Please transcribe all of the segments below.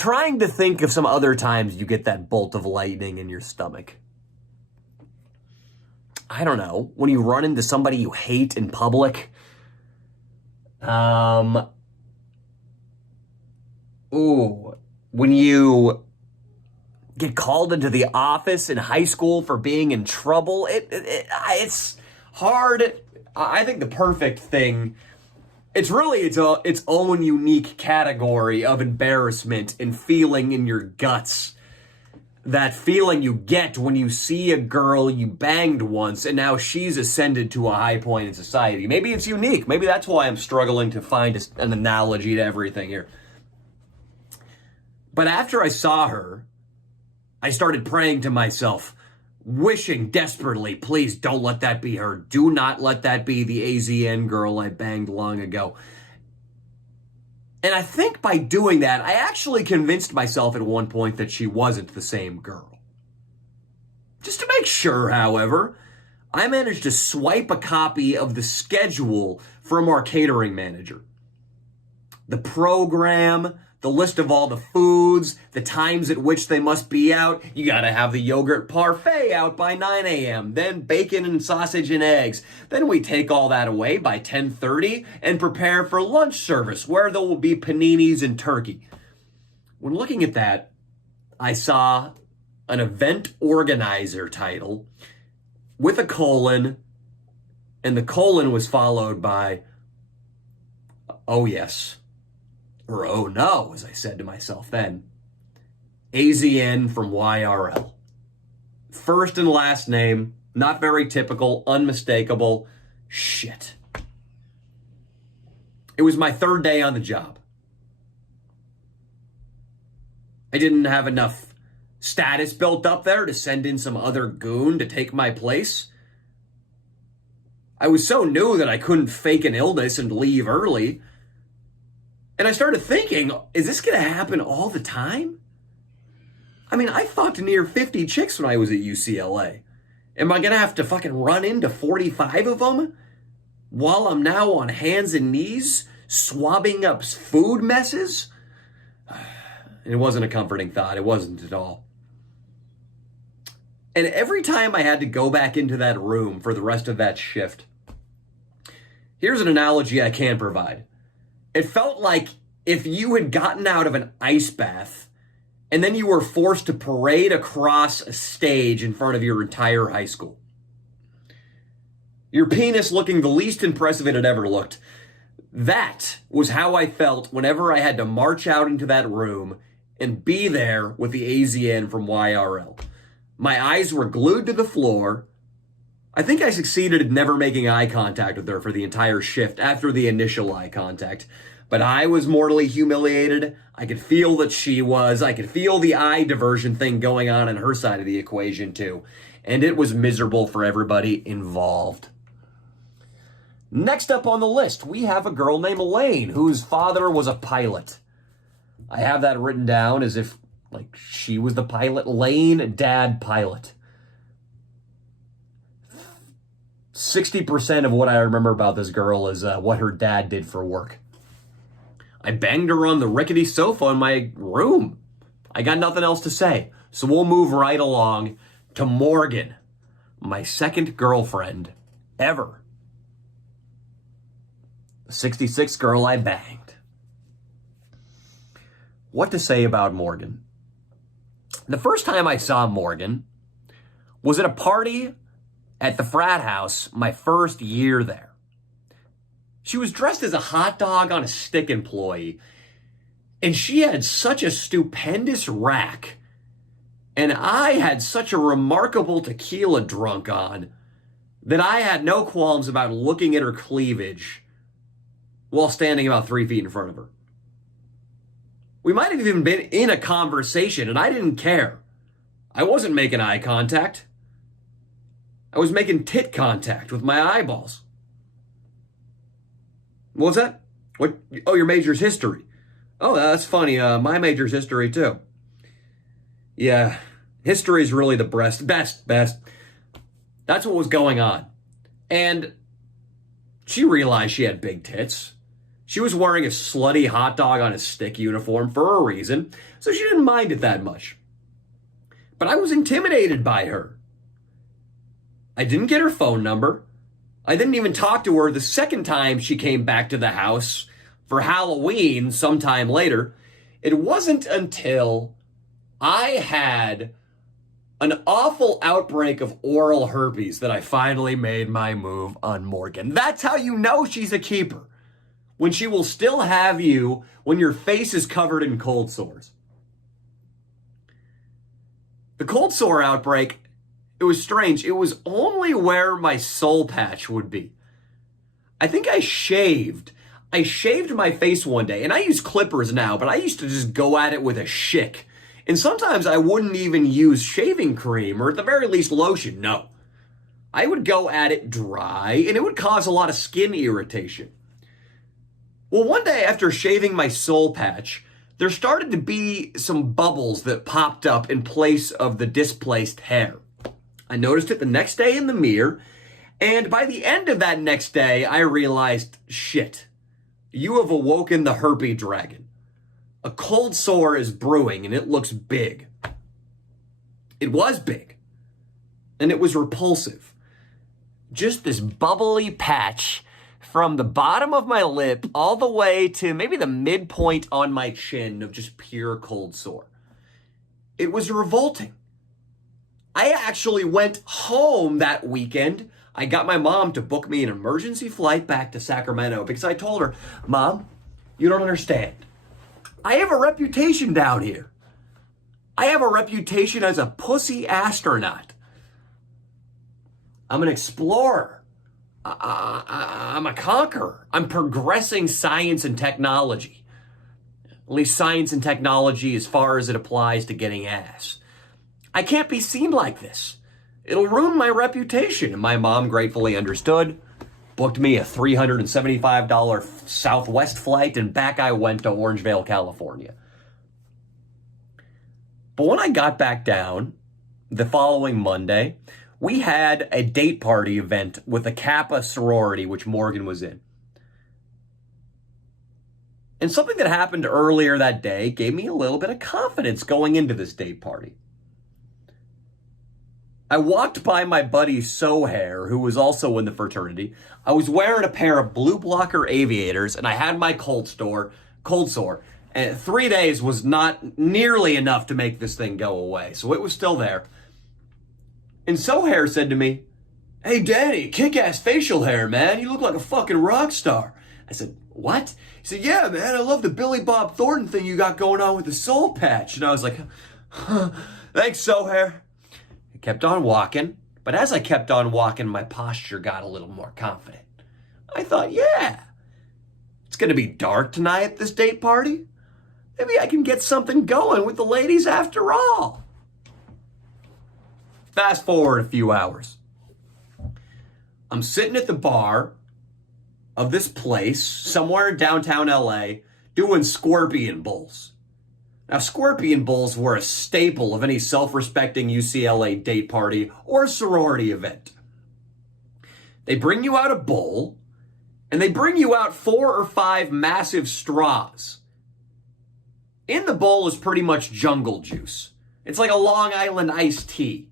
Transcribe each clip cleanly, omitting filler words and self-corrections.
trying to think of some other times you get that bolt of lightning in your stomach. I don't know. When you run into somebody you hate in public. When you get called into the office in high school for being in trouble. It's hard. I think the perfect thing, it's really its own unique category of embarrassment and feeling in your guts. That feeling you get when you see a girl you banged once and now she's ascended to a high point in society. Maybe it's unique. Maybe that's why I'm struggling to find an analogy to everything here. But after I saw her, I started praying to myself, wishing desperately, please don't let that be her. Do not let that be the AZN girl I banged long ago. And I think by doing that, I actually convinced myself at one point that she wasn't the same girl. Just to make sure, however, I managed to swipe a copy of the schedule from our catering manager. The program, the list of all the foods, the times at which they must be out. You gotta have the yogurt parfait out by 9 a.m., then bacon and sausage and eggs. Then we take all that away by 10:30 and prepare for lunch service, where there will be paninis and turkey. When looking at that, I saw an event organizer title with a colon, and the colon was followed by, oh yes. Or, oh no, as I said to myself then. AZN from YRL. First and last name, not very typical, unmistakable. Shit. It was my third day on the job. I didn't have enough status built up there to send in some other goon to take my place. I was so new that I couldn't fake an illness and leave early. And I started thinking, is this going to happen all the time? I mean, I fucked near 50 chicks when I was at UCLA. Am I going to have to fucking run into 45 of them while I'm now on hands and knees swabbing up food messes? It wasn't a comforting thought. It wasn't at all. And every time I had to go back into that room for the rest of that shift, here's an analogy I can provide. It felt like if you had gotten out of an ice bath and then you were forced to parade across a stage in front of your entire high school. Your penis looking the least impressive it had ever looked. That was how I felt whenever I had to march out into that room and be there with the AZN from YRL. My eyes were glued to the floor. I think I succeeded in never making eye contact with her for the entire shift after the initial eye contact. But I was mortally humiliated. I could feel that she was. I could feel the eye diversion thing going on her side of the equation too. And it was miserable for everybody involved. Next up on the list, we have a girl named Lane, whose father was a pilot. I have that written down as if, like, she was the pilot. Lane, dad, pilot. 60% of what I remember about this girl is what her dad did for work. I banged her on the rickety sofa in my room. I got nothing else to say. So we'll move right along to Morgan, my second girlfriend ever. The 66th girl I banged. What to say about Morgan? The first time I saw Morgan was at a party at the frat house my first year there. She was dressed as a hot dog on a stick employee, and she had such a stupendous rack, and I had such a remarkable tequila drunk on that I had no qualms about looking at her cleavage while standing about 3 feet in front of her. We might have even been in a conversation, and I didn't care. I wasn't making eye contact. I was making tit contact with my eyeballs. What was that? What? Oh, your major's history. Oh, that's funny. My major's history, too. Yeah, history's really the best. That's what was going on. And she realized she had big tits. She was wearing a slutty hot dog on a stick uniform for a reason, so she didn't mind it that much. But I was intimidated by her. I didn't get her phone number. I didn't even talk to her the second time she came back to the house for Halloween sometime later. It wasn't until I had an awful outbreak of oral herpes that I finally made my move on Morgan. That's how you know she's a keeper. When she will still have you when your face is covered in cold sores. The cold sore outbreak, it was strange. It was only where my soul patch would be. I think I shaved my face one day, and I use clippers now, but I used to just go at it with a shick. And sometimes I wouldn't even use shaving cream, or at the very least lotion, no. I would go at it dry, and it would cause a lot of skin irritation. Well, one day after shaving my soul patch, there started to be some bubbles that popped up in place of the displaced hair. I noticed it the next day in the mirror, and by the end of that next day, I realized, shit, you have awoken the herpes dragon. A cold sore is brewing, and it looks big. It was big, and it was repulsive. Just this bubbly patch from the bottom of my lip all the way to maybe the midpoint on my chin of just pure cold sore. It was revolting. I actually went home that weekend. I got my mom to book me an emergency flight back to Sacramento because I told her, Mom, you don't understand. I have a reputation down here. I have a reputation as a pussy astronaut. I'm an explorer. I'm a conqueror. I'm progressing science and technology. At least science and technology as far as it applies to getting ass. I can't be seen like this. It'll ruin my reputation. And my mom gratefully understood, booked me a $375 Southwest flight, and back I went to Orangevale, California. But when I got back down the following Monday, we had a date party event with a Kappa sorority, which Morgan was in. And something that happened earlier that day gave me a little bit of confidence going into this date party. I walked by my buddy Sohair, who was also in the fraternity. I was wearing a pair of blue blocker aviators, and I had my cold sore. And 3 days was not nearly enough to make this thing go away, so it was still there. And Sohair said to me, "Hey, Danny, kick-ass facial hair, man. You look like a fucking rock star." I said, "What?" He said, "Yeah, man, I love the Billy Bob Thornton thing you got going on with the soul patch." And I was like, "Thanks, Sohair." I kept on walking, but as I kept on walking, my posture got a little more confident. I thought, yeah, it's going to be dark tonight at this date party. Maybe I can get something going with the ladies after all. Fast forward a few hours. I'm sitting at the bar of this place somewhere in downtown LA doing scorpion bowls. Now, scorpion bowls were a staple of any self-respecting UCLA date party or sorority event. They bring you out a bowl, and they bring you out 4 or 5 massive straws. In the bowl is pretty much jungle juice. It's like a Long Island iced tea.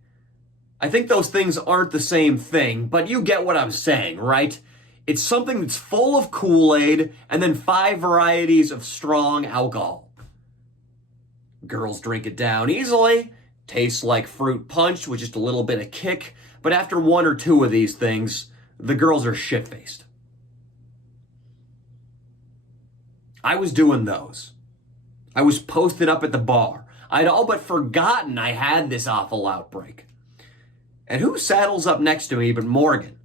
I think those things aren't the same thing, but you get what I'm saying, right? It's something that's full of Kool-Aid and then 5 varieties of strong alcohol. Girls drink it down easily, tastes like fruit punch with just a little bit of kick, but after 1 or 2 of these things, the girls are shit-faced. I was doing those. I was posted up at the bar. I'd all but forgotten I had this awful outbreak. And who saddles up next to me but Morgan?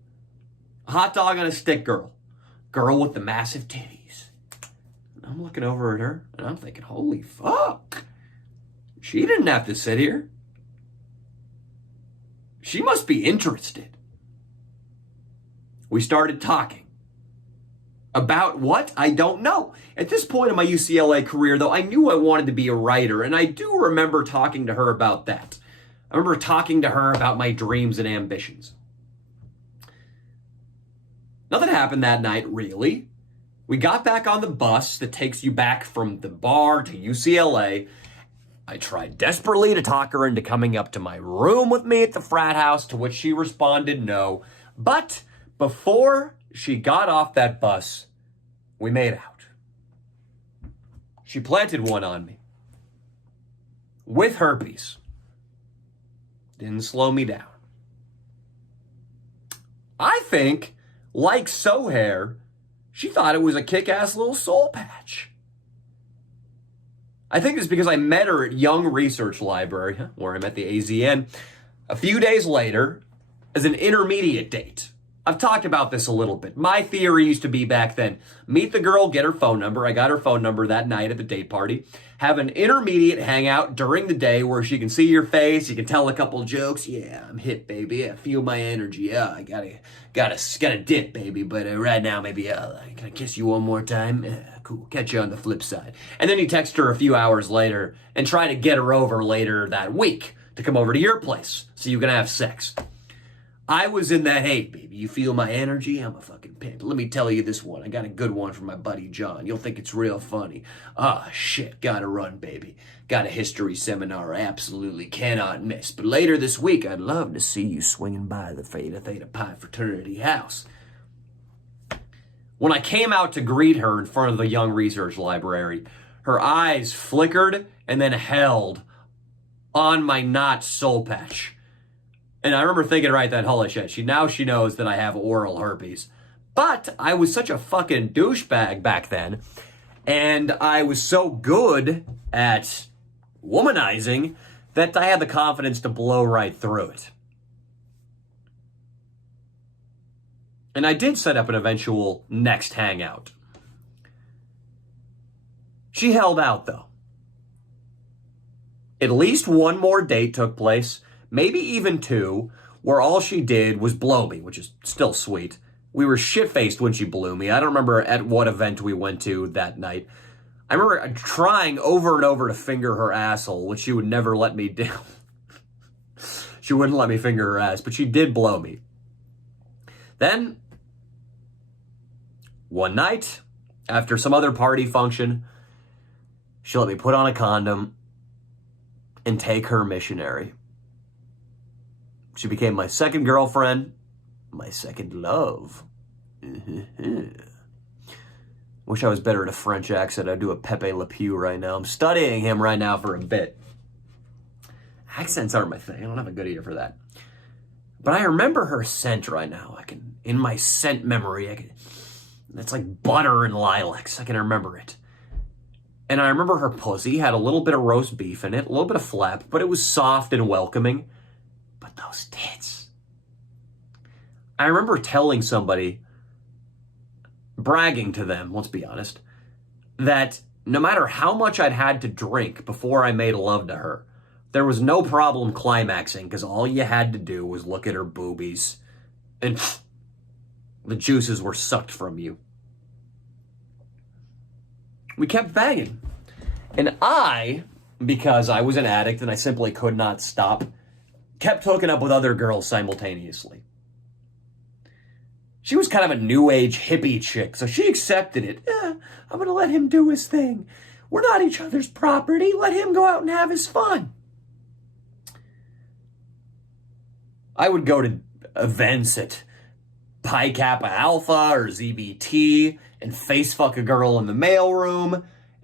A hot dog on a stick girl. Girl with the massive titties. And I'm looking over at her, and I'm thinking, holy fuck. She didn't have to sit here. She must be interested. We started talking. About what? I don't know. At this point in my UCLA career, though, I knew I wanted to be a writer, and I do remember talking to her about that. I remember talking to her about my dreams and ambitions. Nothing happened that night, really. We got back on the bus that takes you back from the bar to UCLA. I tried desperately to talk her into coming up to my room with me at the frat house, to which she responded no. But before she got off that bus, we made out. She planted one on me. With herpes. Didn't slow me down. I think, like Sohair, she thought it was a kick-ass little soul patch. I think it's because I met her at Young Research Library, where I met the AZN, a few days later as an intermediate date. I've talked about this a little bit. My theory used to be back then, meet the girl, get her phone number. I got her phone number that night at the date party. Have an intermediate hangout during the day where she can see your face, you can tell a couple jokes. Yeah, I'm hip, baby. I feel my energy. Yeah, I gotta dip, baby. But right now, maybe, can I kiss you one more time? Cool, catch you on the flip side. And then you text her a few hours later and try to get her over later that week to come over to your place so you can have sex. I was in that, hey, baby, you feel my energy? I'm a fucking pimp. Let me tell you this one. I got a good one from my buddy John. You'll think it's real funny. Ah, shit, gotta run, baby. Got a history seminar I absolutely cannot miss. But later this week, I'd love to see you swinging by the Theta Pi fraternity house. When I came out to greet her in front of the Young Research Library, her eyes flickered and then held on my not soul patch. And I remember thinking, right then, holy shit, now she knows that I have oral herpes. But I was such a fucking douchebag back then, and I was so good at womanizing that I had the confidence to blow right through it. And I did set up an eventual next hangout. She held out, though. At least one more date took place, maybe even two, where all she did was blow me, which is still sweet. We were shit-faced when she blew me. I don't remember at what event we went to that night. I remember trying over and over to finger her asshole, which she would never let me do. She wouldn't let me finger her ass, but she did blow me. Then, one night, after some other party function, she let me put on a condom and take her missionary. She became my second girlfriend, my second love. Wish I was better at a French accent. I'd do a Pepe Le Pew right now. I'm studying him right now for a bit. Accents aren't my thing. I don't have a good ear for that. But I remember her scent right now. In my scent memory, it's like butter and lilacs. I can remember it. And I remember her pussy had a little bit of roast beef in it, a little bit of flap, but it was soft and welcoming. But those tits. I remember telling somebody, bragging to them, let's be honest, that no matter how much I'd had to drink before I made love to her, there was no problem climaxing because all you had to do was look at her boobies and the juices were sucked from you. We kept banging. And I, because I was an addict and I simply could not stop, kept hooking up with other girls simultaneously. She was kind of a new age hippie chick, so she accepted it. I'm going to let him do his thing. We're not each other's property. Let him go out and have his fun. I would go to events at Pi Kappa Alpha or ZBT and face fuck a girl in the mailroom.